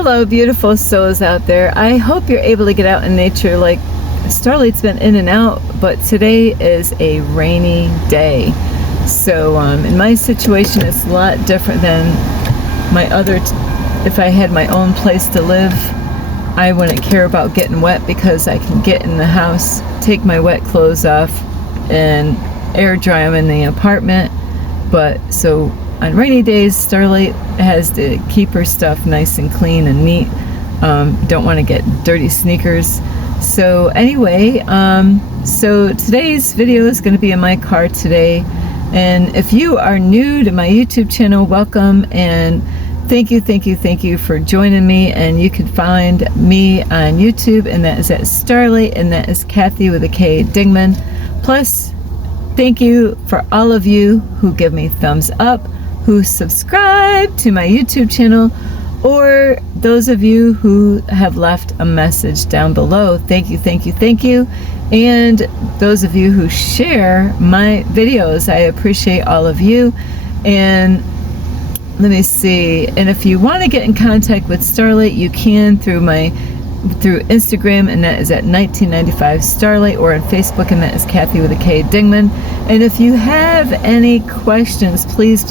Hello, beautiful souls out there. I hope you're able to get out in nature. Like Starlight's been in and out, but today is a rainy day. So in my situation, it's a lot different than my other. If I had my own place to live, I wouldn't care about getting wet because I can get in the house, take my wet clothes off, and air dry them in the apartment. But so on rainy days, Starlight has to keep her stuff nice and clean and neat. Don't want to get dirty sneakers. So anyway, so today's video is going to be in my car today. And if you are new to my YouTube channel, welcome, and thank you for joining me. And you can find me on YouTube, and that is at Starlight, and that is Kathy with a K Dingman. Plus, thank you for all of you who give me thumbs up, who subscribe to my YouTube channel, or those of you who have left a message down below. Thank you. And those of you who share my videos, I appreciate all of you. And let me see. And if you want to get in contact with Starlight, you can through Instagram, and that is at 1995 Starlight, or on Facebook, and that is Kathy with a K Dingman. And if you have any questions, please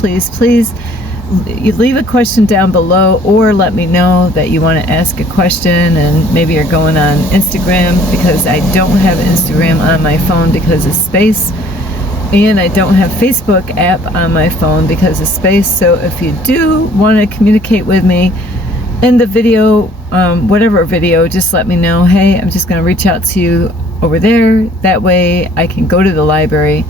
you leave a question down below, or let me know that you want to ask a question, and maybe you're going on Instagram, because I don't have Instagram on my phone because of space, and I don't have Facebook app on my phone because of space. So if you do want to communicate with me in the video, whatever video, just let me know. Hey, I'm just going to reach out to you over there. That way I can go to the library,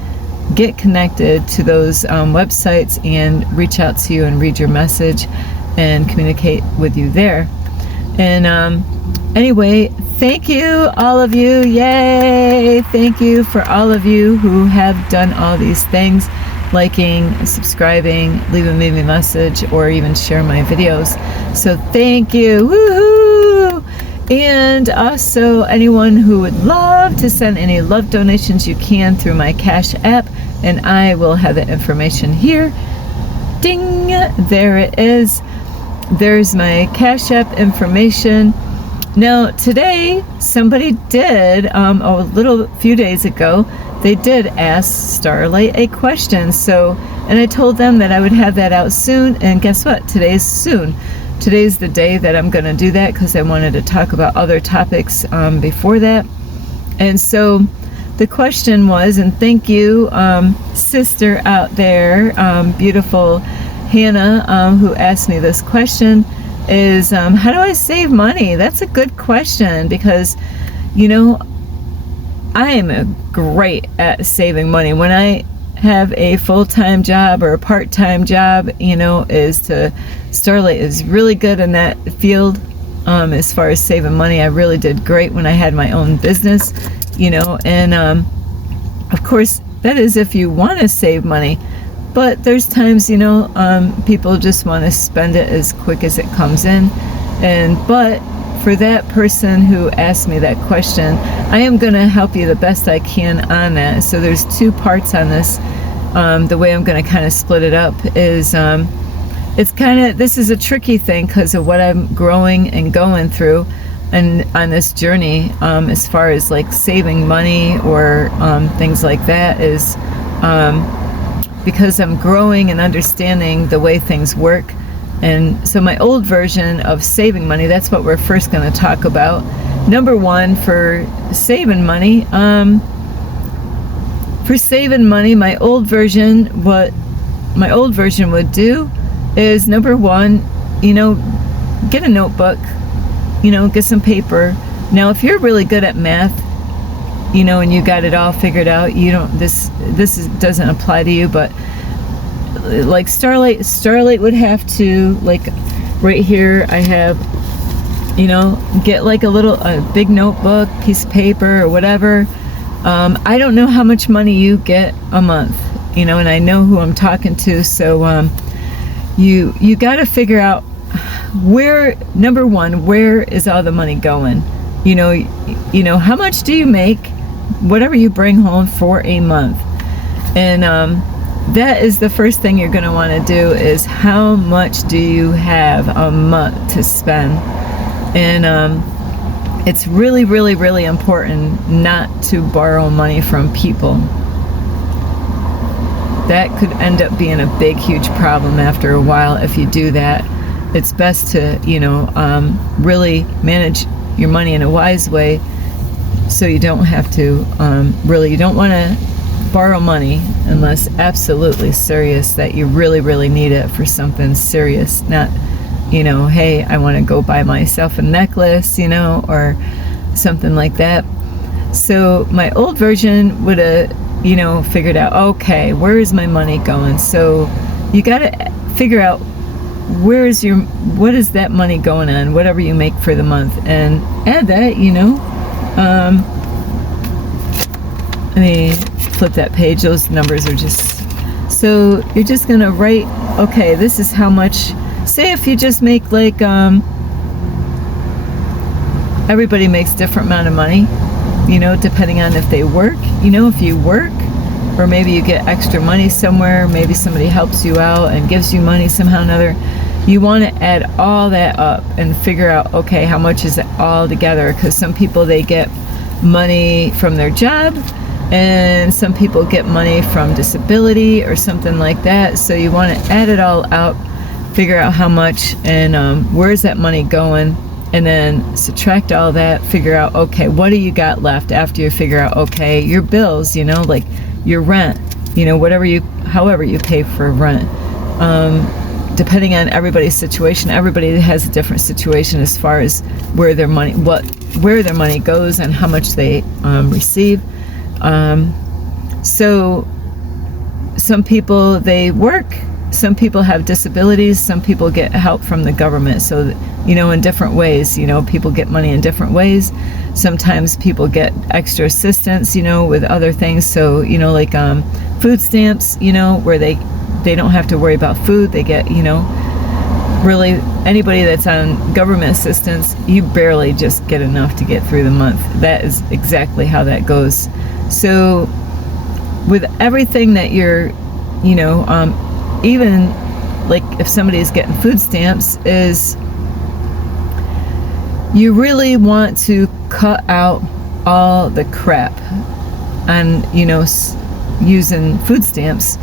get connected to those websites, and reach out to you and read your message and communicate with you there. And anyway, thank you, all of you. Yay! Thank you for all of you who have done all these things, liking, subscribing, leaving me a message, or even share my videos. So thank you. Woohoo! And also, anyone who would love to send any love donations, you can through my Cash App, and I will have the information here. Ding! There it is. There's my Cash App information. Now today, somebody did, a few days ago, they did ask Starlight a question. So, and I told them that I would have that out soon, and guess what? Today's soon. Today's the day that I'm going to do that, because I wanted to talk about other topics before that. And so the question was, and thank you, sister out there, beautiful Hannah, who asked me this question, is how do I save money? That's a good question, because, you know, I am great at saving money. When I have a full-time job or a part-time job, you know, Starlight is really good in that field. As far as saving money, I really did great when I had my own business, you know, and of course that is if you want to save money. But there's times, you know, people just want to spend it as quick as it comes in. But for that person who asked me that question, I am going to help you the best I can on that. So there's two parts on this. The way I'm going to kind of split it up is, this is a tricky thing because of what I'm growing and going through and on this journey, as far as like saving money or things like that, is because I'm growing and understanding the way things work. And so my old version of saving money, that's what we're first going to talk about. Number one, for saving money, my old version, what my old version would do is, number one, you know, get a notebook, you know, get some paper. Now, if you're really good at math, you know, and you got it all figured out, you don't, this doesn't apply to you, but like Starlight would have to, like right here I have, you know, get like a big notebook, piece of paper or whatever. I don't know how much money you get a month, you know, and I know who I'm talking to, so you got to figure out number one, where is all the money going? You know, how much do you make, whatever you bring home for a month? And that is the first thing you're going to want to do, is how much do you have a month to spend. And it's really, really, really important not to borrow money from people. That could end up being a big, huge problem after a while if you do that. It's best to, really manage your money in a wise way, so you don't have to, you don't want to borrow money unless absolutely serious that you really, really need it for something serious. Not, hey, I want to go buy myself a necklace, or something like that. So my old version would have, figured out, okay, where is my money going? So you got to figure out what is that money going on, whatever you make for the month, and add that, let me flip that page. Those numbers are just, so you're just going to write, okay, this is how much. Say if you just make like, everybody makes different amount of money, depending on if they work, if you work, or maybe you get extra money somewhere, maybe somebody helps you out and gives you money somehow or another. You want to add all that up and figure out, okay, how much is it all together? Because some people, they get money from their job, and some people get money from disability or something like that. So you want to add it all out, figure out how much, and where's that money going, and then subtract all that, figure out, okay, what do you got left after you figure out, okay, your bills, like your rent, however you pay for rent. Depending on everybody's situation, everybody has a different situation as far as where their money goes and how much they receive. So some people, they work, some people have disabilities, some people get help from the government. So, in different ways, people get money in different ways. Sometimes people get extra assistance, with other things. So, like food stamps, where they don't have to worry about food. They get, really anybody that's on government assistance, you barely just get enough to get through the month. That is exactly how that goes. So with everything that you're, even like if somebody's getting food stamps, is you really want to cut out all the crap on, using food stamps.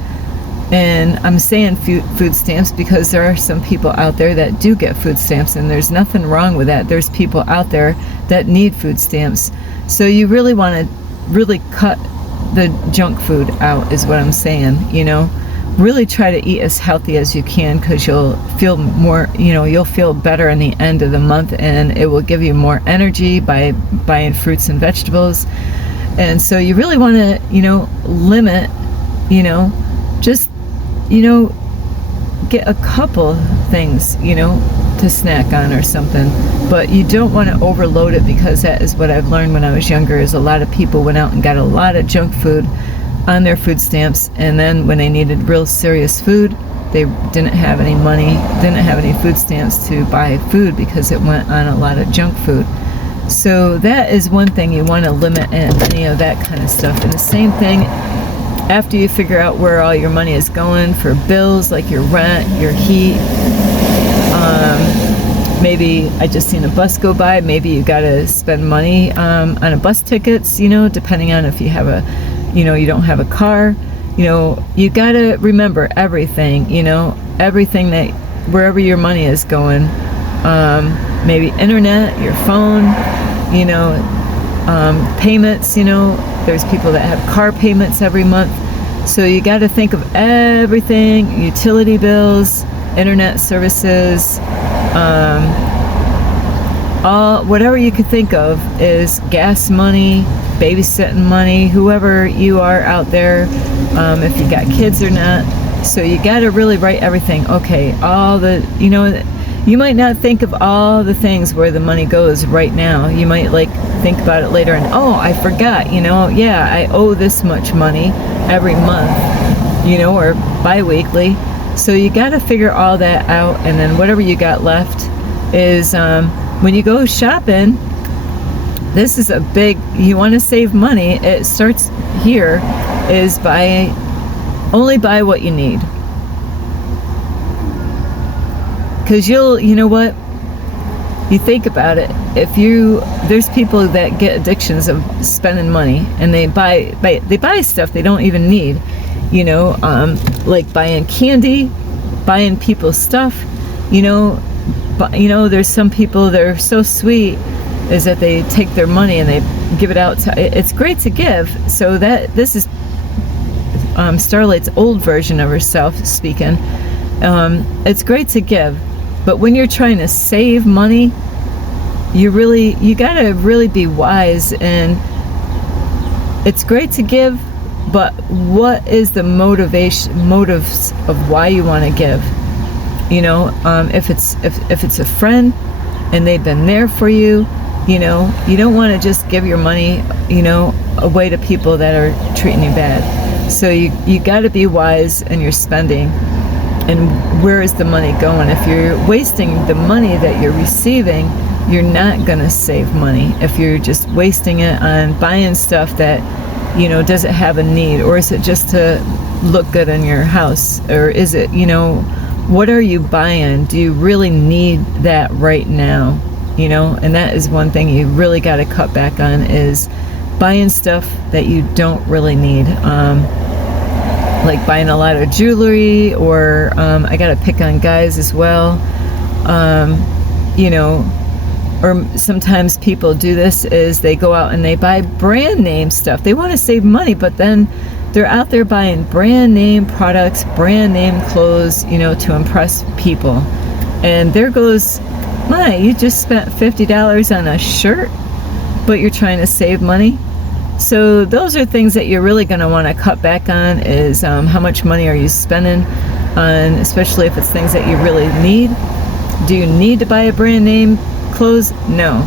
And I'm saying food stamps because there are some people out there that do get food stamps, and there's nothing wrong with that. There's people out there that need food stamps. So you really want to really cut the junk food out, is what I'm saying. Really try to eat as healthy as you can, because you'll feel more, you'll feel better in the end of the month, and it will give you more energy by buying fruits and vegetables. And so you really want to, limit, just, get a couple things, to snack on or something. But you don't want to overload it, because that is what I've learned when I was younger, is a lot of people went out and got a lot of junk food on their food stamps, and then when they needed real serious food, they didn't have any money, didn't have any food stamps to buy food, because it went on a lot of junk food. So that is one thing you want to limit, and any of that kind of stuff. And the same thing after you figure out where all your money is going for bills, like your rent, your heat. Maybe I just seen a bus go by, maybe you got to spend money on a bus tickets, depending on if you have you don't have a car. You got to remember everything, everything that, wherever your money is going. Maybe internet, your phone, payments, there's people that have car payments every month. So you got to think of everything, utility bills, internet services, whatever you could think of is gas money, babysitting money, whoever you are out there, if you got kids or not. So you got to really write everything. Okay, all the, you might not think of all the things where the money goes right now. You might think about it later and, oh, I forgot, yeah, I owe this much money every month, or bi-weekly. So you got to figure all that out, and then whatever you got left is, when you go shopping, this is a big, you want to save money, it starts here, is by Only buy what you need. Because you know what? You think about it. There's people that get addictions of spending money, and they buy stuff they don't even need. Like buying candy, buying people's stuff. There's some people that are so sweet, is that they take their money and they give it out. It's great to give. So this is Starlight's old version of herself speaking. It's great to give, but when you're trying to save money, you gotta really be wise. And it's great to give, but what is the motives of why you want to give? If it's a friend and they've been there for you, you don't want to just give your money, away to people that are treating you bad. So you got to be wise in your spending, and where is the money going? If you're wasting the money that you're receiving, you're not going to save money. If you're just wasting it on buying stuff that doesn't have a need, or is it just to look good in your house, or is it, what are you buying? Do you really need that right now? And that is one thing you really got to cut back on, is buying stuff that you don't really need. Like buying a lot of jewelry, or I got to pick on guys as well. Or sometimes people do this, is they go out and they buy brand name stuff. They want to save money, but then they're out there buying brand name products, brand name clothes, to impress people. And there goes, you just spent $50 on a shirt, but you're trying to save money. So those are things that you're really going to want to cut back on, is how much money are you spending on, especially if it's things that you really need. Do you need to buy a brand name clothes? No.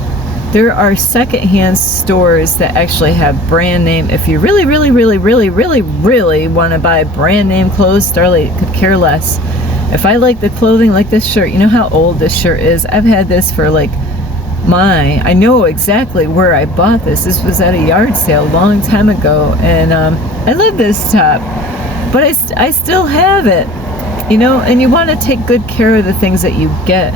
There are secondhand stores that actually have brand name. If you really, really, really, really, really, really want to buy brand name clothes, Starlight could care less. If I like the clothing, like this shirt, you know how old this shirt is? I've had this for I know exactly where I bought this. This was at a yard sale a long time ago, and I love this top, but I still have it, and you want to take good care of the things that you get.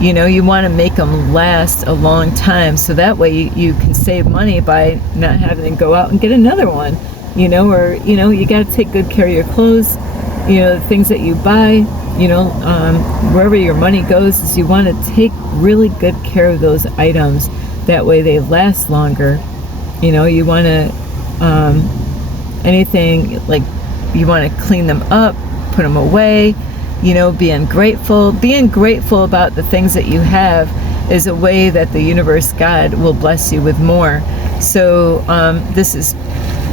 You want to make them last a long time, so that way you can save money by not having to go out and get another one, or, you got to take good care of your clothes, the things that you buy, wherever your money goes, is you want to take really good care of those items. That way they last longer. You want to, anything, like, you want to clean them up, put them away. Being grateful about the things that you have is a way that the universe, God, will bless you with more. So this is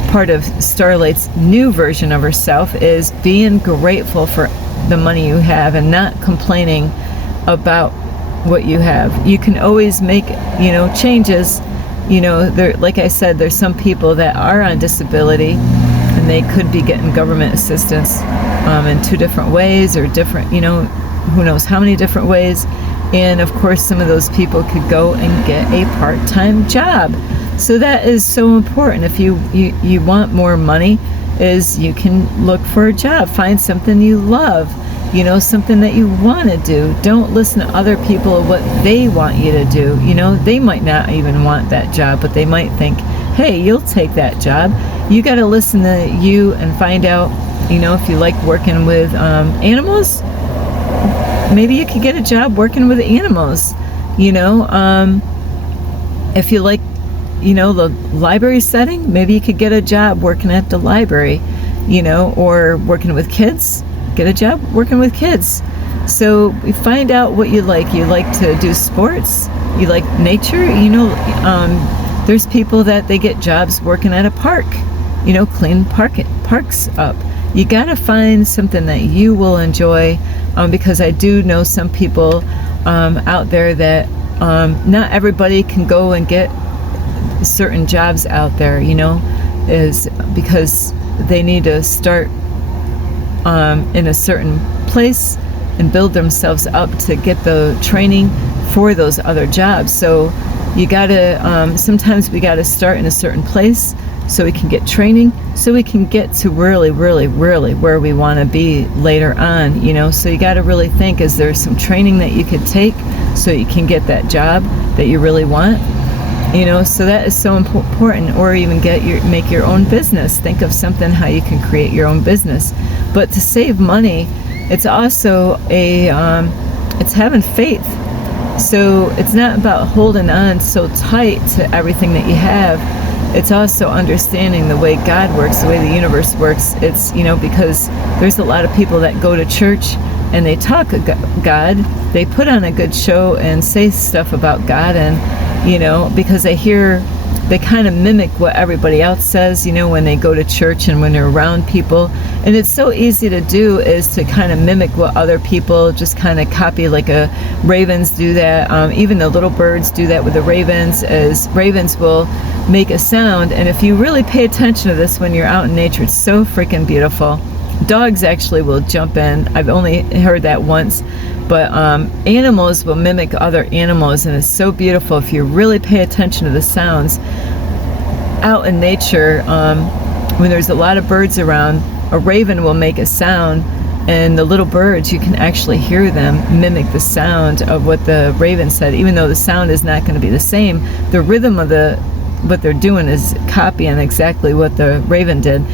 part of Starlight's new version of herself, is being grateful for the money you have and not complaining about what you have. You can always make, changes. There, like I said, there's some people that are on disability, and they could be getting government assistance in 2 different ways, or different, who knows how many different ways. And of course, some of those people could go and get a part-time job. So that is so important. If you want more money, is you can look for a job, find something you love, something that you want to do. Don't listen to other people, what they want you to do. They might not even want that job, but they might think, hey, you'll take that job. You got to listen to you and find out, if you like working with animals, maybe you could get a job working with animals. If you like, the library setting, maybe you could get a job working at the library, or working with kids, get a job working with kids. So find out what you like. You like to do sports, you like nature, there's people that they get jobs working at a park, clean parks up. You got to find something that you will enjoy, because I do know some people out there that not everybody can go and get certain jobs out there, is because they need to start in a certain place and build themselves up to get the training for those other jobs. So you gotta, sometimes we gotta start in a certain place so we can get training, so we can get to really where we want to be later on, you know. So you got to really think, is there some training that you could take so you can get that job that you really want, you know. So that is so important. Or even make your own business. Think of something how you can create your own business. But to save money, it's also it's having faith. So it's not about holding on so tight to everything that you have. It's also understanding the way God works, the way the universe works. It's, you know, because there's a lot of people that go to church and they talk God, they put on a good show and say stuff about God, and, you know, because they kind of mimic what everybody else says, you know, when they go to church and when they're around people. And it's so easy to do, is to kind of mimic what other people just kind of copy, like ravens do that. Even the little birds do that with the ravens, as ravens will make a sound. And if you really pay attention to this when you're out in nature, it's so freaking beautiful. Dogs actually will jump in. I've only heard that once. But animals will mimic other animals, and it's so beautiful if you really pay attention to the sounds. Out in nature, when there's a lot of birds around, a raven will make a sound, and the little birds, you can actually hear them mimic the sound of what the raven said, even though the sound is not going to be the same. The rhythm of what they're doing is copying exactly what the raven did.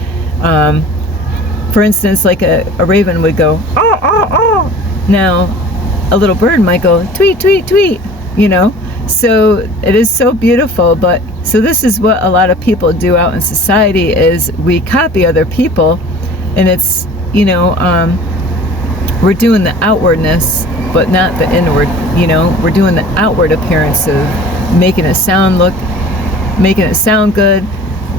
For instance, like a raven would go, oh, oh, oh. Now, a little bird might go, tweet, tweet, tweet, you know. So it is so beautiful. But so this is what a lot of people do out in society, is we copy other people, and it's, you know, we're doing the outwardness, but not the inward, you know. We're doing the outward appearance of making it sound good,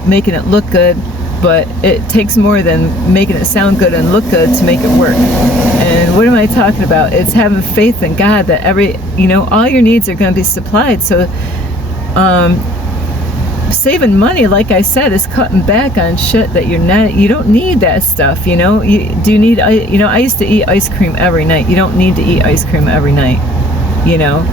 making it look good. But it takes more than making it sound good and look good to make it work. And what am I talking about? It's having faith in God that all your needs are going to be supplied. So saving money, like I said, is cutting back on shit that you don't need that stuff, you know. I used to eat ice cream every night. You don't need to eat ice cream every night, you know.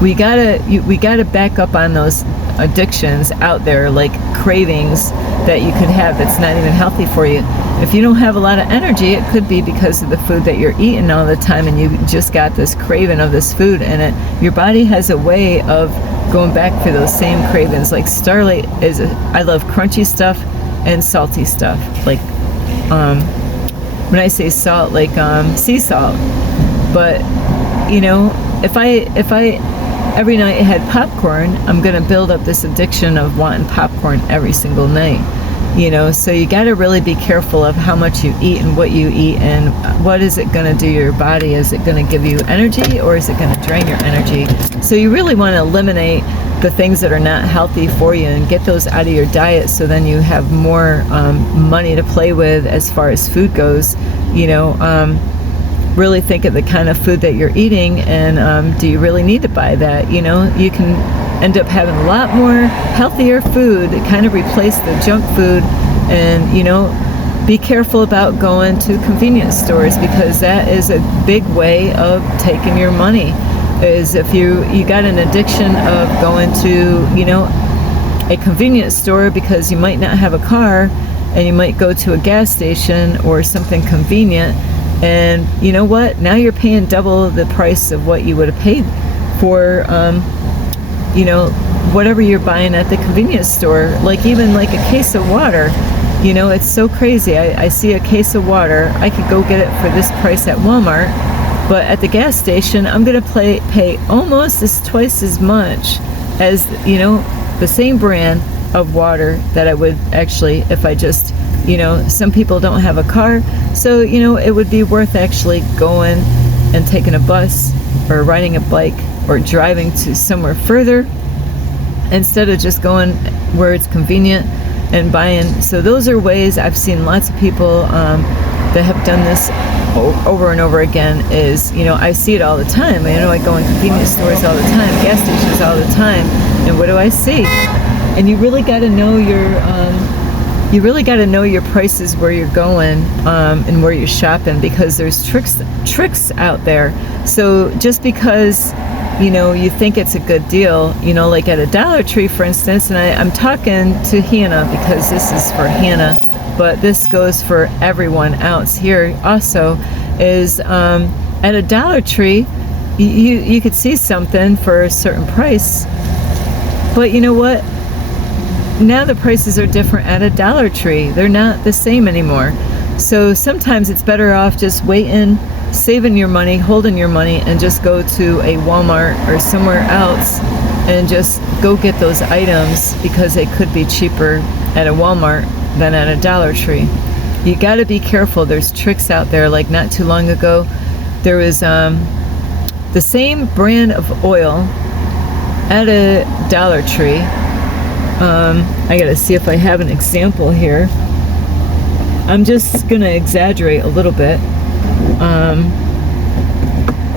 We gotta back up on those addictions out there, like cravings that you could have that's not even healthy for you. If you don't have a lot of energy, it could be because of the food that you're eating all the time, and you just got this craving of this food, and your body has a way of going back for those same cravings. Like Starlight I love crunchy stuff and salty stuff. Like when I say salt, like sea salt. But you know, if I every night I had popcorn, I'm going to build up this addiction of wanting popcorn every single night, you know. So you got to really be careful of how much you eat and what you eat, and what is it going to do to your body. Is it going to give you energy, or is it going to drain your energy? So you really want to eliminate the things that are not healthy for you and get those out of your diet, so then you have more money to play with as far as food goes, you know. Really think of the kind of food that you're eating, and do you really need to buy that? You know, you can end up having a lot more healthier food to kind of replace the junk food. And, you know, be careful about going to convenience stores, because that is a big way of taking your money. Is if you got an addiction of going to, you know, a convenience store because you might not have a car, and you might go to a gas station or something convenient. And you know what? Now you're paying double the price of what you would have paid for, you know, whatever you're buying at the convenience store. Like even like a case of water, you know, it's so crazy. I see a case of water, I could go get it for this price at Walmart, but at the gas station, I'm going to pay almost twice as much as, you know, the same brand of water that I would actually, if I just, you know, some people don't have a car, so, you know, it would be worth actually going and taking a bus or riding a bike or driving to somewhere further instead of just going where it's convenient and buying. So those are ways I've seen lots of people that have done this over and over again. Is, you know, I see it all the time. You know, I go in convenience stores all the time, gas stations all the time, and what do I see? And you really got to know your prices where you're going, and where you're shopping, because there's tricks out there. So just because you think it's a good deal, like at a Dollar Tree, for instance. And I'm talking to Hannah because this is for Hannah, but this goes for everyone else here also, is at a Dollar Tree, you could see something for a certain price, but you know what? Now the prices are different at a Dollar Tree. They're not the same anymore. So sometimes it's better off just waiting, saving your money, holding your money, and just go to a Walmart or somewhere else and just go get those items, because they could be cheaper at a Walmart than at a Dollar Tree. You got to be careful. There's tricks out there. Like not too long ago, there was the same brand of oil at a Dollar Tree. I gotta see if I have an example here. I'm just gonna exaggerate a little bit,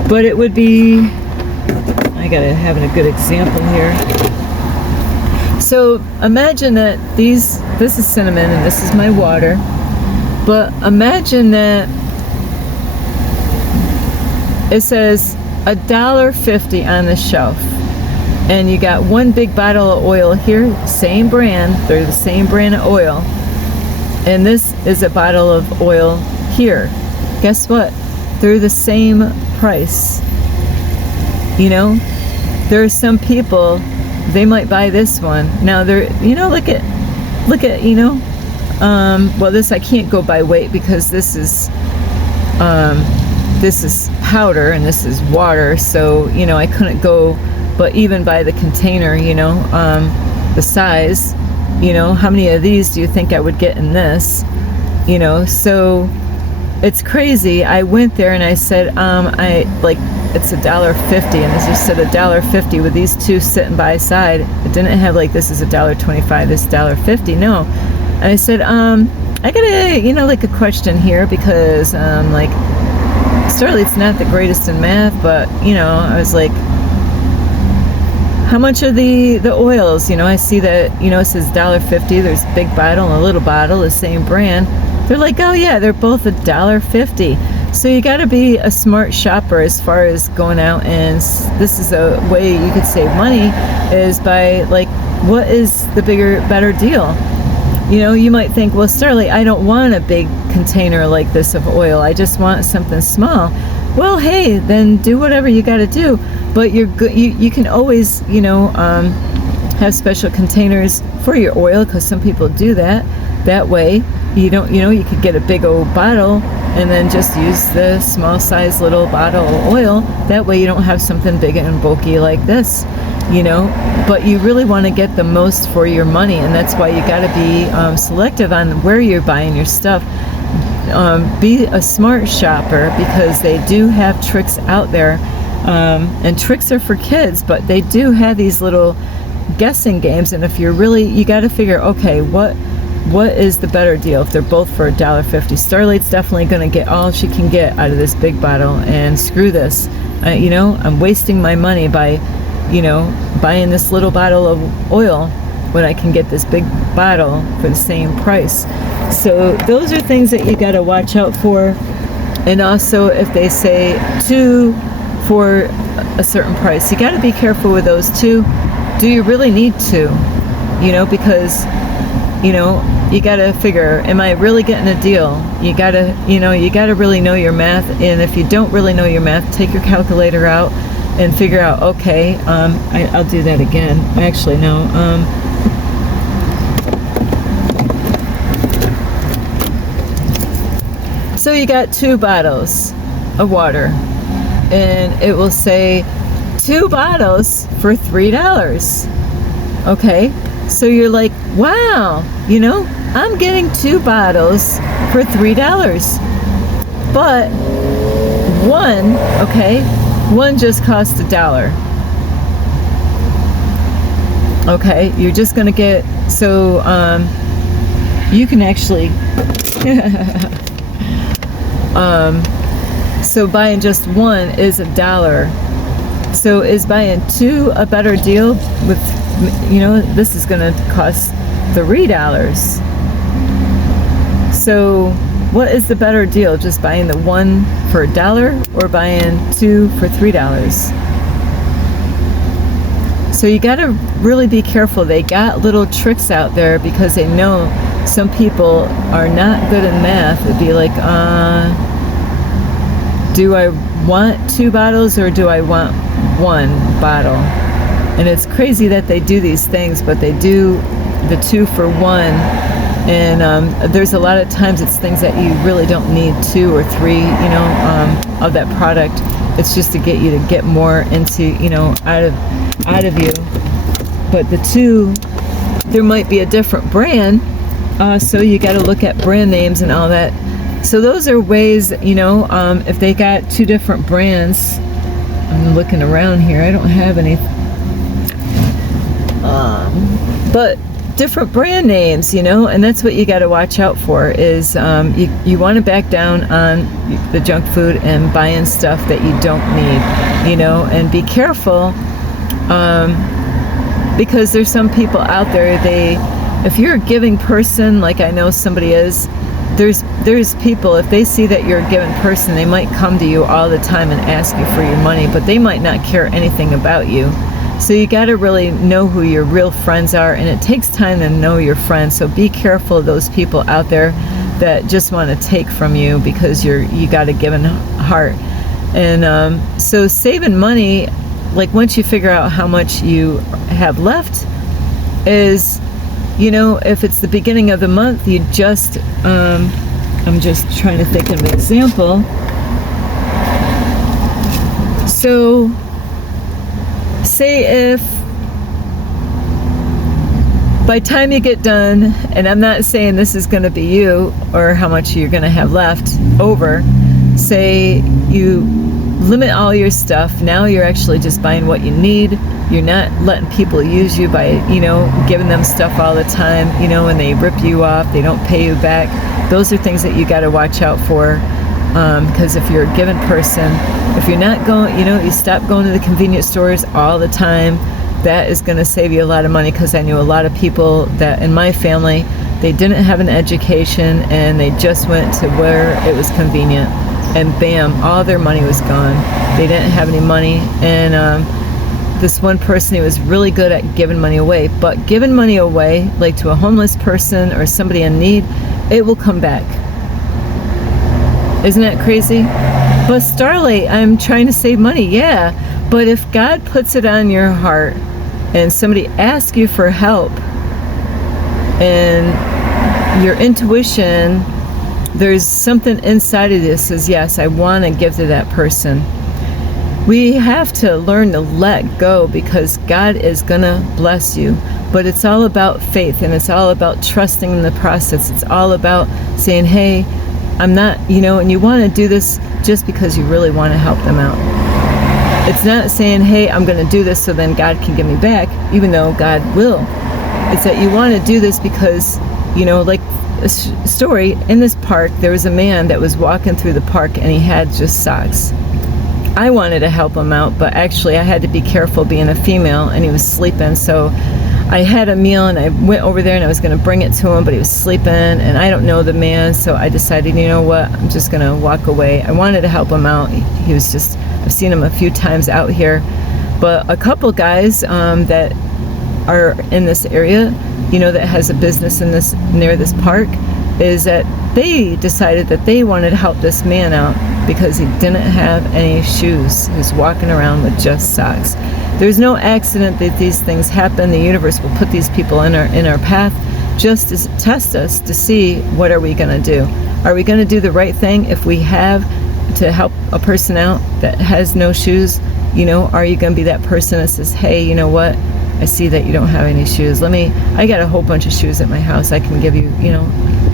but it would be, I gotta have a good example here. So imagine that this is cinnamon and this is my water, but imagine that it says $1.50 on the shelf. And you got one big bottle of oil here, same brand, they're the same brand of oil. And this is a bottle of oil here. Guess what? They're the same price. There are some people, they might buy this one. Now they're, look at, well, this I can't go by weight because this is powder and this is water. So, I couldn't go. But even by the container, the size, how many of these do you think I would get in this? So it's crazy. I went there and I said, it's $1.50, and as you said, $1.50 with these two sitting by side. It didn't have like this is $1.25, this $1.50. No. And I said, I got a question here, because Starlight's not the greatest in math, but I was like, how much are the oils? I see that, it says $1.50. There's a big bottle and a little bottle, the same brand. They're like, oh yeah, they're both $1.50. So you got to be a smart shopper as far as going out, and this is a way you could save money, is by what is the better deal? You might think, well, Starlight, I don't want a big container like this of oil. I just want something small. Well, hey, then do whatever you got to do. But you're good. You can always, have special containers for your oil, because some people do that. That way, you could get a big old bottle and then just use the small size little bottle of oil. That way, you don't have something big and bulky like this. But you really want to get the most for your money, and that's why you got to be selective on where you're buying your stuff. Be a smart shopper, because they do have tricks out there, and tricks are for kids, but they do have these little guessing games. And if you're really, you got to figure, okay, what is the better deal if they're both for $1.50? Starlight's definitely going to get all she can get out of this big bottle, and screw this. I'm wasting my money by buying this little bottle of oil when I can get this big bottle for the same price. So those are things that you got to watch out for. And also, if they say 2 for a certain price, you got to be careful with those 2. Do you really need 2? Because you got to figure, am I really getting a deal? You got to really know your math. And if you don't really know your math, take your calculator out and figure out, okay, I'll do that again. Actually, no. So you got 2 bottles of water, and it will say 2 bottles for $3. Okay, so you're like, wow, I'm getting 2 bottles for $3. But one just cost $1. Okay, you're just gonna get, so you can actually so buying just one is $1. So is buying 2 a better deal? With this is gonna cost $3. So what is the better deal? Just buying the one for $1 or buying 2 for $3? So you got to really be careful. They got little tricks out there because they know some people are not good in math. It'd be like, do I want 2 bottles or do I want 1 bottle? And it's crazy that they do these things, but they do the 2 for 1. And there's a lot of times it's things that you really don't need 2 or 3, of that product. It's just to get you to get more into, out of you. But the 2, there might be a different brand, so you got to look at brand names and all that. So those are ways, if they got 2 different brands. I'm looking around here. I don't have any. But different brand names, and that's what you got to watch out for is you want to back down on the junk food and buying stuff that you don't need, and be careful because there's some people out there, if you're a giving person, like I know somebody is, there's people, if they see that you're a giving person, they might come to you all the time and ask you for your money, but they might not care anything about you. So you got to really know who your real friends are, and it takes time to know your friends. So be careful of those people out there that just want to take from you because you got a giving heart. And so saving money, like once you figure out how much you have left, is, if it's the beginning of the month, you just, I'm just trying to think of an example. So say if by the time you get done, and I'm not saying this is going to be you or how much you're going to have left over, say you limit all your stuff. Now you're actually just buying what you need. You're not letting people use you by, giving them stuff all the time, and they rip you off, they don't pay you back. Those are things that you got to watch out for. Because if you're a given person, if you're not going, you stop going to the convenience stores all the time, that is going to save you a lot of money. Because I knew a lot of people that in my family, they didn't have an education and they just went to where it was convenient, and bam, all their money was gone. They didn't have any money. And this one person, he was really good at giving money away, but giving money away, like to a homeless person or somebody in need, it will come back. Isn't that crazy? But Starlight, I'm trying to save money. Yeah, but if God puts it on your heart and somebody asks you for help and your intuition, there's something inside of this says, yes, I want to give to that person. We have to learn to let go because God is going to bless you. But it's all about faith, and it's all about trusting in the process. It's all about saying, hey, I'm not, and you want to do this just because you really want to help them out. It's not saying, hey, I'm going to do this so then God can give me back, even though God will. It's that you want to do this because, like a story, in this park, there was a man that was walking through the park and he had just socks. I wanted to help him out, but actually I had to be careful being a female, and he was sleeping. So I had a meal and I went over there and I was going to bring it to him, but he was sleeping and I don't know the man. So I decided, you know what, I'm just going to walk away. I wanted to help him out. He was just, I've seen him a few times out here, but a couple guys that are in this area, that has a business in this, near this park, is that they decided that they wanted to help this man out because he didn't have any shoes. He was walking around with just socks. There's no accident that these things happen. The universe will put these people in our path just to test us to see what are we going to do. Are we going to do the right thing if we have to help a person out that has no shoes? Are you going to be that person that says, hey, you know what? I see that you don't have any shoes. I got a whole bunch of shoes at my house. I can give you, you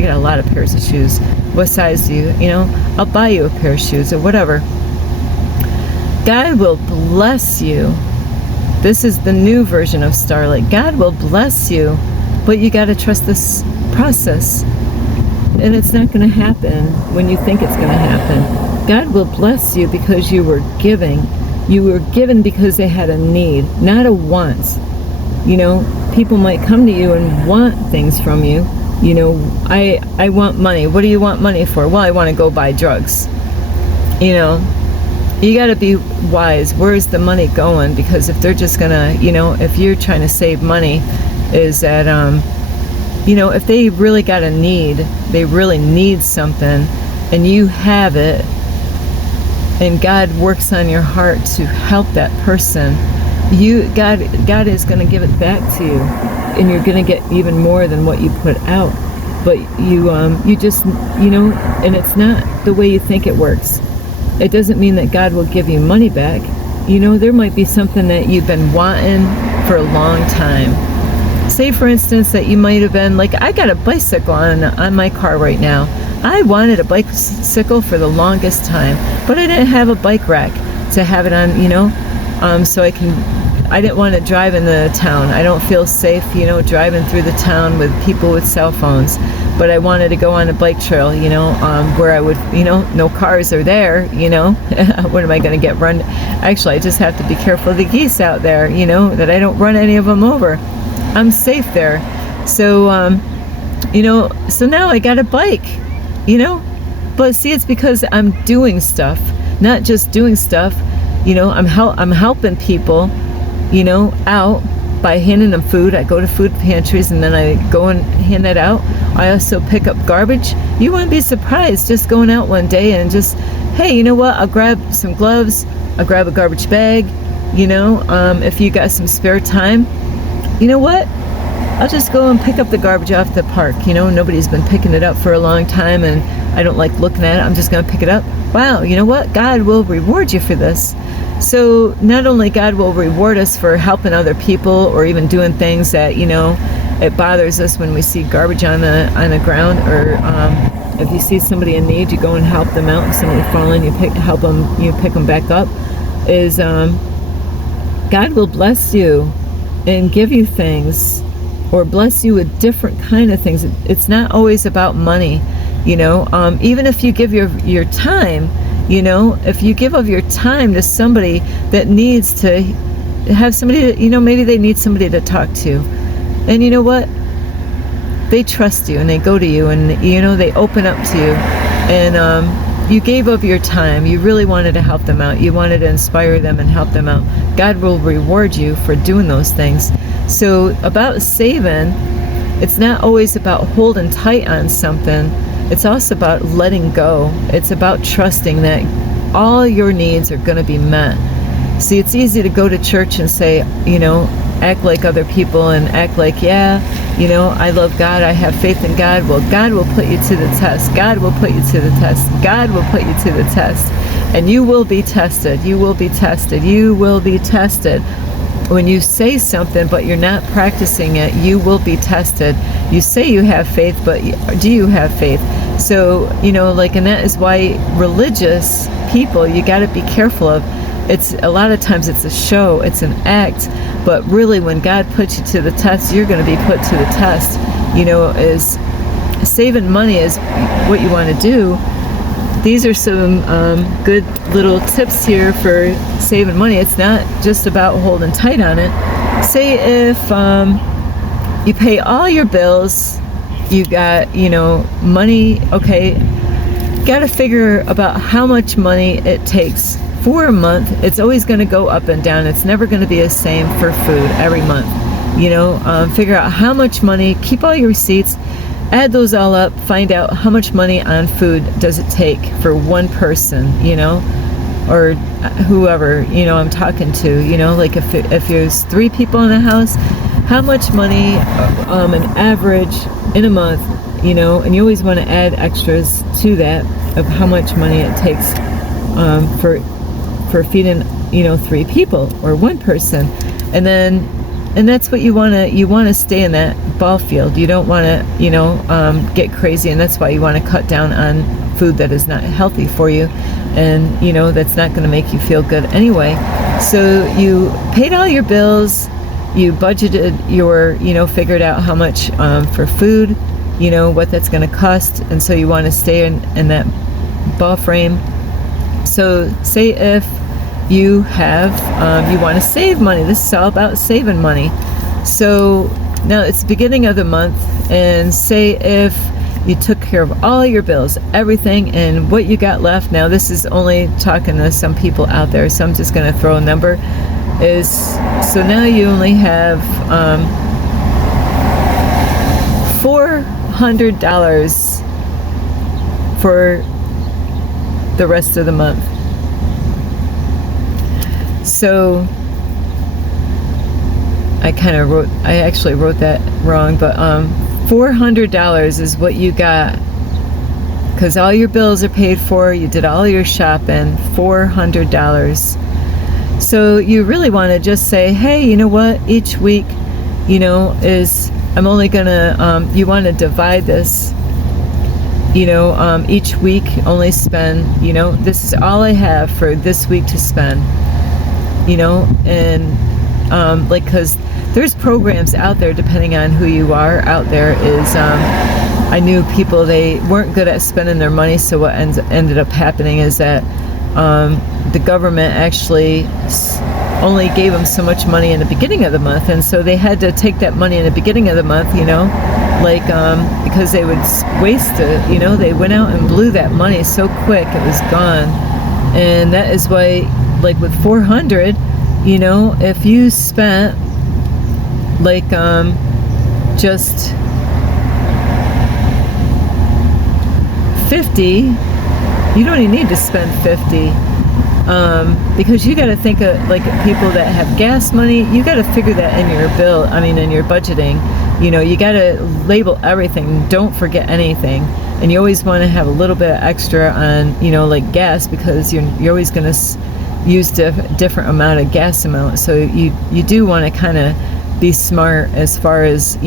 got a lot of pairs of shoes. What size do you, I'll buy you a pair of shoes or whatever. God will bless you. This is the new version of Starlight. God will bless you, but you got to trust this process. And it's not going to happen when you think it's going to happen. God will bless you because you were giving. You were given because they had a need, not a want. People might come to you and want things from you. I want money. What do you want money for? Well, I want to go buy drugs. you got to be wise. Where's the money going? Because if they're just gonna, if you're trying to save money, is that if they really got a need, they really need something, and you have it, and God works on your heart to help that person, God is going to give it back to you, and you're going to get even more than what you put out. But you just, and it's not the way you think it works. It doesn't mean that God will give you money back. There might be something that you've been wanting for a long time. Say, for instance, that you might have been like, I got a bicycle on my car right now. I wanted a bicycle for the longest time, but I didn't have a bike rack to have it on, so I didn't want to drive in the town. I don't feel safe, driving through the town with people with cell phones. But I wanted to go on a bike trail, where I would, no cars are there, What am I going to get run? Actually, I just have to be careful of the geese out there, that I don't run any of them over. I'm safe there. So, so now I got a bike, But see, it's because I'm doing stuff, not just doing stuff. I'm helping people, out by handing them food. I go to food pantries and then I go and hand that out. I also pick up garbage. You wouldn't be surprised just going out one day and just, hey, you know what? I'll grab some gloves. I'll grab a garbage bag. If you got some spare time, you know what? I'll just go and pick up the garbage off the park. Nobody's been picking it up for a long time and I don't like looking at it. I'm just going to pick it up. Wow, you know what? God will reward you for this. So not only God will reward us for helping other people or even doing things that, it bothers us when we see garbage on the ground, or if you see somebody in need, you go and help them out. And somebody falling, you pick them back up. God will bless you and give you things, or bless you with different kind of things. It's not always about money, even if you give your time, if you give of your time to somebody that needs to have somebody to, maybe they need somebody to talk to, and you know what, they trust you and they go to you and they open up to you, and you gave of your time. You really wanted to help them out. You wanted to inspire them and help them out. God will reward you for doing those things. So about saving, it's not always about holding tight on something. It's also about letting go. It's about trusting that all your needs are going to be met. See, it's easy to go to church and say, act like other people and act like, I love God, I have faith in God. Well, God will put you to the test. God will put you to the test. God will put you to the test. And you will be tested. You will be tested. You will be tested. When you say something but you're not practicing it, you will be tested. You say you have faith, but do you have faith? So, and that is why religious people, you got to be careful of. It's a lot of times it's a show, it's an act, but really when God puts you to the test, you're going to be put to the test. Is saving money is what you want to do. These are some good little tips here for saving money. It's not just about holding tight on it. Say if you pay all your bills, you got, money, okay, got to figure about how much money it takes for a month. It's always going to go up and down. It's never going to be the same for food every month. Figure out how much money, keep all your receipts, add those all up, find out how much money on food does it take for one person, or whoever, I'm talking to, like if there's 3 people in a house, how much money, an average in a month, and you always want to add extras to that of how much money it takes for feeding, 3 people or 1 person. And that's what you want to stay in that ball field. You don't want to, get crazy, and that's why you want to cut down on food that is not healthy for you, and, that's not going to make you feel good anyway. So you paid all your bills, you budgeted figured out how much for food, what that's going to cost, and so you want to stay in that ball frame. So say if you have, you want to save money. This is all about saving money. So now it's the beginning of the month, and say if you took care of all your bills, everything, and what you got left. Now this is only talking to some people out there, so I'm just going to throw a number. Is so now you only have $400 for the rest of the month. So I actually wrote that wrong, but $400 is what you got, because all your bills are paid for, you did all your shopping. $400. So you really want to just say, hey, you know what, each week, I'm only gonna you want to divide this, each week only spend, this is all I have for this week to spend, and because there's programs out there, depending on who you are out there, is I knew people, they weren't good at spending their money, so what ended up happening is that the government actually only gave them so much money in the beginning of the month, and so they had to take that money in the beginning of the month, because they would waste it, they went out and blew that money so quick it was gone. And that is why, like with 400, if you spent just 50, you don't even need to spend 50, because you got to think of people that have gas money. You got to figure that in your bill, in your budgeting. You got to label everything, don't forget anything, and you always want to have a little bit extra on gas, because you're always going to use different amount of gas amount. So you do want to kind of be smart as far as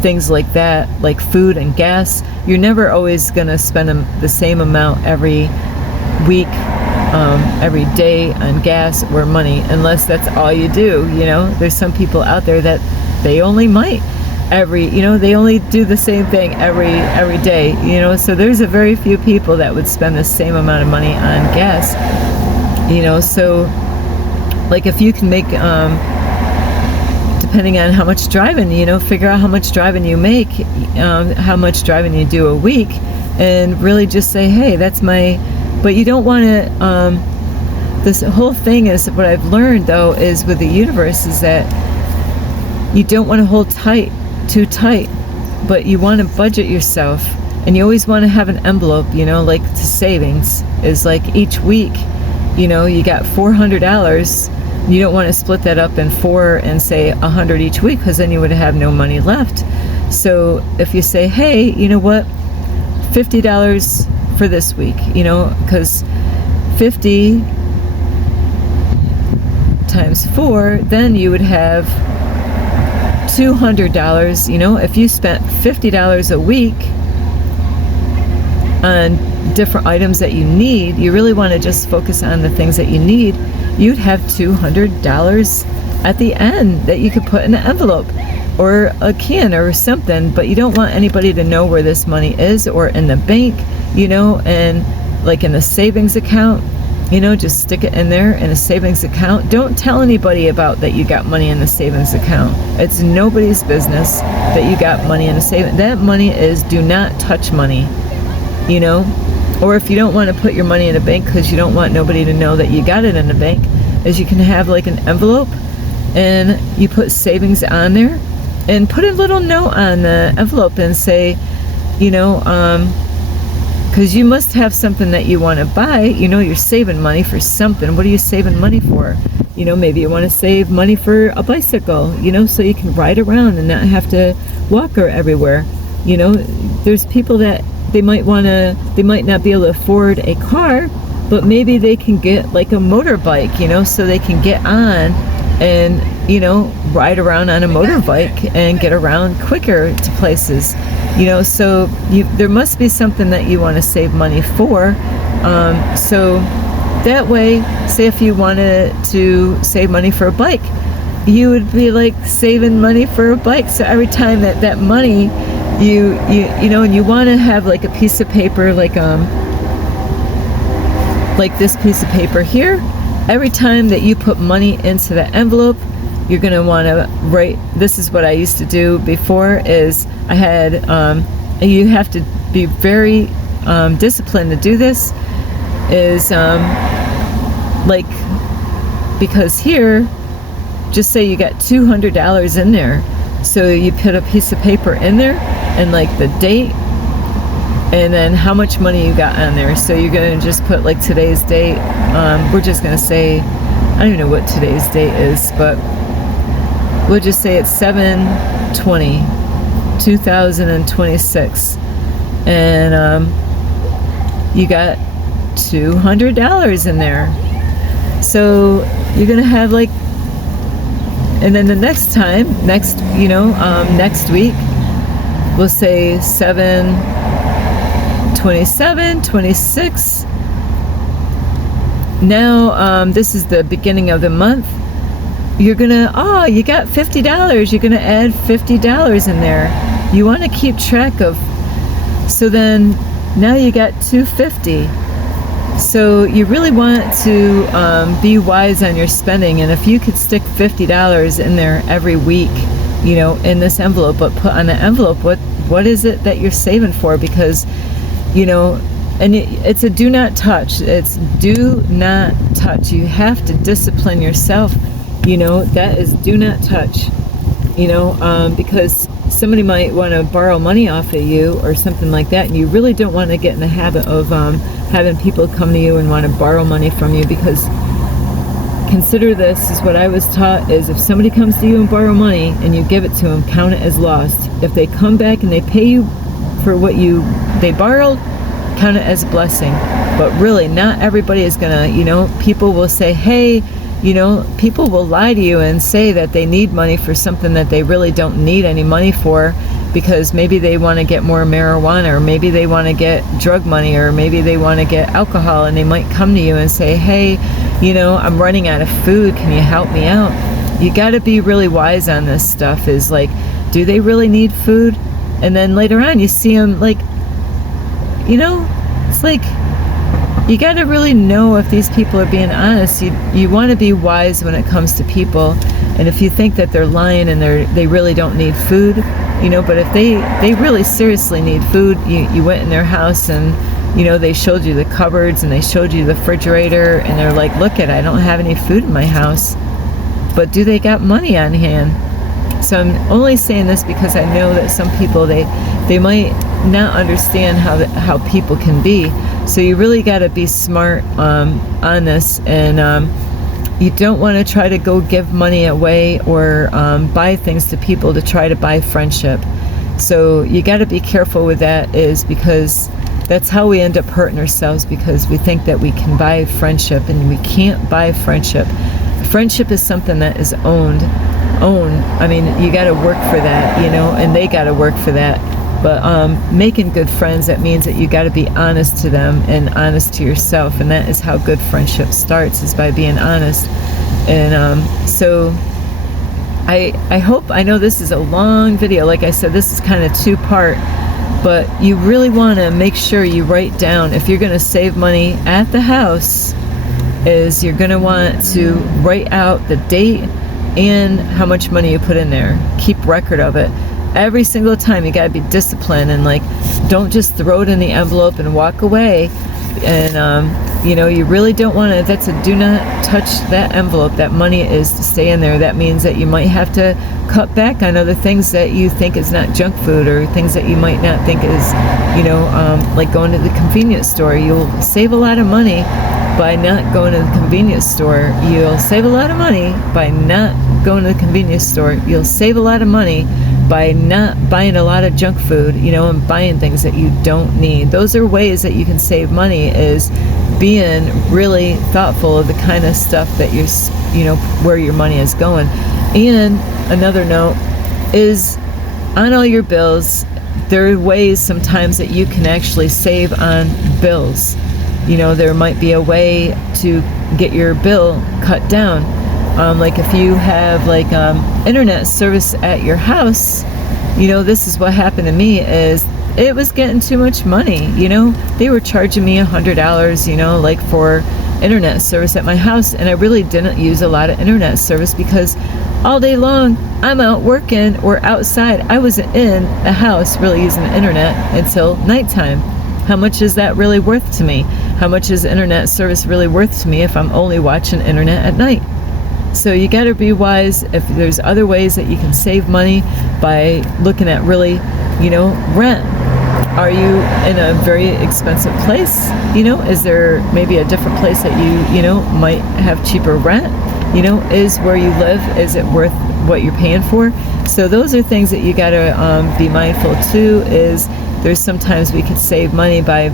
things like that, like food and gas. You're never always going to spend the same amount every week, every day on gas or money, unless that's all you do. There's some people out there that they only might they only do the same thing every day, so there's a very few people that would spend the same amount of money on gas, so if you can make depending on how much driving, figure out how much driving you make, how much driving you do a week, and really just say, hey, that's my, but you don't want to, this whole thing is, what I've learned though, is with the universe, is that you don't want to hold too tight, but you want to budget yourself, and you always want to have an envelope, to savings, is each week, you got $400. You don't want to split that up in 4 and say 100 each week, because then you would have no money left. So if you say, hey, you know what, $50 for this week, because 50 times 4, then you would have $200. If you spent $50 a week on different items that you need, you really want to just focus on the things that you need, you'd have $200 at the end that you could put in an envelope or a can or something. But you don't want anybody to know where this money is, or in the bank, and in a savings account, just stick it in there in a savings account. Don't tell anybody about that you got money in the savings account. It's nobody's business that you got money in a savings. That money is do not touch money, Or if you don't want to put your money in a bank because you don't want nobody to know that you got it in the bank, is you can have an envelope, and you put savings on there, and put a little note on the envelope and say, because you must have something that you want to buy. You're saving money for something. What are you saving money for? Maybe you want to save money for a bicycle, so you can ride around and not have to walk her everywhere. There's people that they might not be able to afford a car, but maybe they can get a motorbike, so they can get on and, ride around on a motorbike and get around quicker to places, so there must be something that you want to save money for. So that way, say if you wanted to save money for a bike, you would be saving money for a bike. So every time that money, and you want to have a piece of paper, like this piece of paper here. Every time that you put money into the envelope, you're going to want to write. This is what I used to do before, is I had you have to be very disciplined to do this, is like, because here, just say you got $200 in there, so you put a piece of paper in there and like the date and then how much money you got on there. So you're gonna just put like today's date. We're just gonna say, I don't even know what today's date is, but we'll just say it's 7/20/2026, and you got $200 in there. So you're gonna have like, and then the next time, next week, we'll say 7/27/26. Now this is the beginning of the month. You're gonna, you got $50. You're gonna add $50 in there. You want to keep track of. So then now you got $250. So you really want to be wise on your spending, and if you could stick $50 in there every week, in this envelope, but put on the envelope what is it that you're saving for, because and it's a do not touch. It's do not touch. You have to discipline yourself. That is do not touch. Because somebody might want to borrow money off of you or something like that, and you really don't want to get in the habit of having people come to you and want to borrow money from you, because consider this is what I was taught, is if somebody comes to you and borrow money and you give it to them, count it as lost. If they come back and they pay you for what they borrowed, count it as a blessing. But really, not everybody is gonna, people will say, hey, people will lie to you and say that they need money for something that they really don't need any money for, because maybe they want to get more marijuana, or maybe they want to get drug money, or maybe they want to get alcohol, and they might come to you and say, hey, I'm running out of food, can you help me out? You got to be really wise on this stuff, is like, do they really need food? And then later on you see them like, it's like, you got to really know if these people are being honest. You want to be wise when it comes to people, and if you think that they're lying and they really don't need food, but if they really seriously need food, you went in their house and they showed you the cupboards and they showed you the refrigerator, and they're like, look I don't have any food in my house, but do they got money on hand? So I'm only saying this because I know that some people, they might not understand how people can be. So you really got to be smart on this, and you don't want to try to go give money away or buy things to people to try to buy friendship. So you got to be careful with that, is because that's how we end up hurting ourselves, because we think that we can buy friendship, and we can't buy friendship. Friendship is something that is owned. I mean, you got to work for that, and they got to work for that. But making good friends, that means that you got to be honest to them and honest to yourself, and that is how good friendship starts, is by being honest. And so I hope, I know this is a long video, like I said, this is kind of two-part, but you really want to make sure you write down, if you're going to save money at the house, is you're going to want to write out the date and how much money you put in there. Keep record of it. Every single time you got to be disciplined, and like, don't just throw it in the envelope and walk away. And you really don't want to, that's a do not touch that envelope. That money is to stay in there. That means that you might have to cut back on other things that you think is not junk food, or things that you might not think is, like going to the convenience store. You'll save a lot of money by not going to the convenience store. You'll save a lot of money by not going to the convenience store. You'll save a lot of money by not buying a lot of junk food, and buying things that you don't need. Those are ways that you can save money, is being really thoughtful of the kind of stuff that you're, where your money is going. And another note is, on all your bills, there are ways sometimes that you can actually save on bills. There might be a way to get your bill cut down. Like if you have internet service at your house, this is what happened to me, is it was getting too much money. They were charging me $100, for internet service at my house, and I really didn't use a lot of internet service because all day long I'm out working or outside. I wasn't in the house really using the internet until nighttime. How much is that really worth to me? How much is internet service really worth to me if I'm only watching internet at night? So you got to be wise. If there's other ways that you can save money by looking at really, rent. Are you in a very expensive place? Is there maybe a different place that you might have cheaper rent? Is where you live, is it worth what you're paying for? So those are things that you got to be mindful too. Is there's sometimes we could save money by,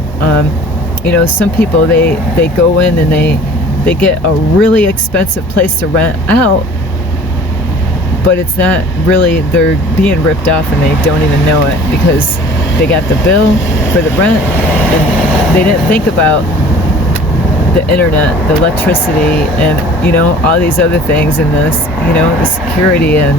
some people they go in and they get a really expensive place to rent out, but it's not really, they're being ripped off and they don't even know it because they got the bill for the rent and they didn't think about the internet, the electricity, and all these other things, and this, the security and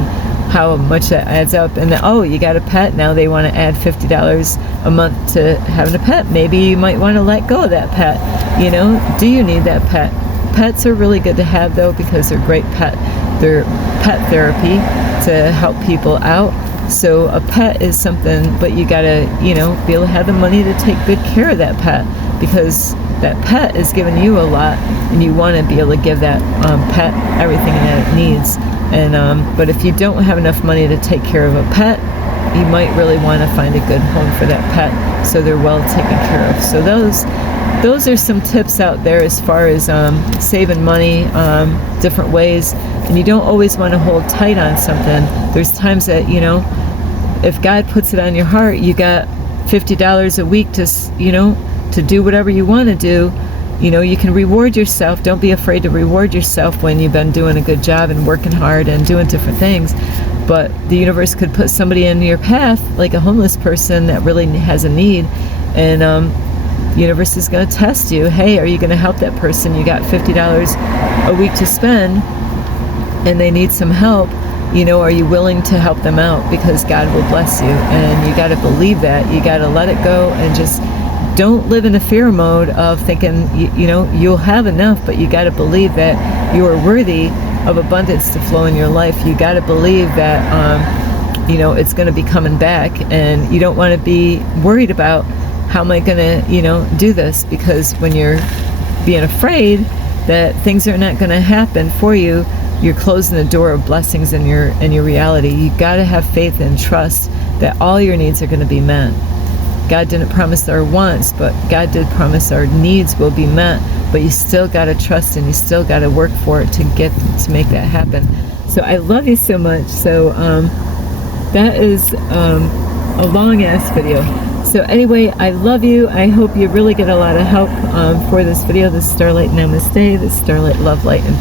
how much that adds up. And you got a pet, now they want to add $50 a month to having a pet. Maybe you might want to let go of that pet. Do you need that pet? Pets are really good to have though, because they're they're pet therapy to help people out. So a pet is something, but you gotta, be able to have the money to take good care of that pet, because that pet is giving you a lot, and you want to be able to give that pet everything that it needs. And but if you don't have enough money to take care of a pet, you might really want to find a good home for that pet so they're well taken care of. So those are some tips out there as far as saving money, different ways. And you don't always want to hold tight on something. There's times that, if God puts it on your heart, you got $50 a week to do whatever you want to do. You can reward yourself. Don't be afraid to reward yourself when you've been doing a good job and working hard and doing different things. But the universe could put somebody in your path, like a homeless person that really has a need, and the universe is going to test you. Hey, are you going to help that person? You got $50 a week to spend and they need some help. Are you willing to help them out? Because God will bless you, and you got to believe that. You got to let it go and just don't live in a fear mode of thinking, you'll have enough, but you got to believe that you are worthy of abundance to flow in your life. You got to believe that, it's going to be coming back, and you don't want to be worried about how am I going to, do this, because when you're being afraid that things are not going to happen for you, you're closing the door of blessings in your reality. You got to have faith and trust that all your needs are going to be met. God didn't promise our wants, but God did promise our needs will be met. But you still got to trust, and you still got to work for it to make that happen. So I love you so much. So that is a long ass video. So anyway, I love you. I hope you really get a lot of help for this video. This Starlight Namaste, this Starlight Love Light and